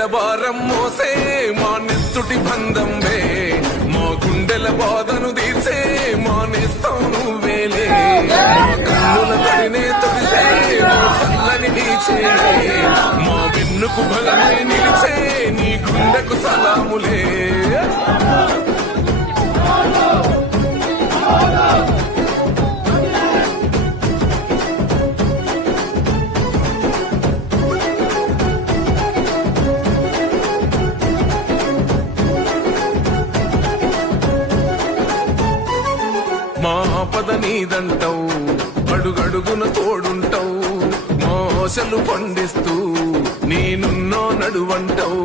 గుండెల భారం మోసే మా నెత్తుటి బంధంవే మా గుండెల బాధను తీర్చే మా నేస్తం నువ్వేలే మా కన్నుల తడినే తొడిసే మా చల్లని నీచే మా వెన్నుకు బలమై నిలిచే నీ గుండెకు సలాములే మా పద నీదంటావు అడుగడుగున తోడుంటావు మోసలు పండిస్తూ నేనున్నో నడువంటావు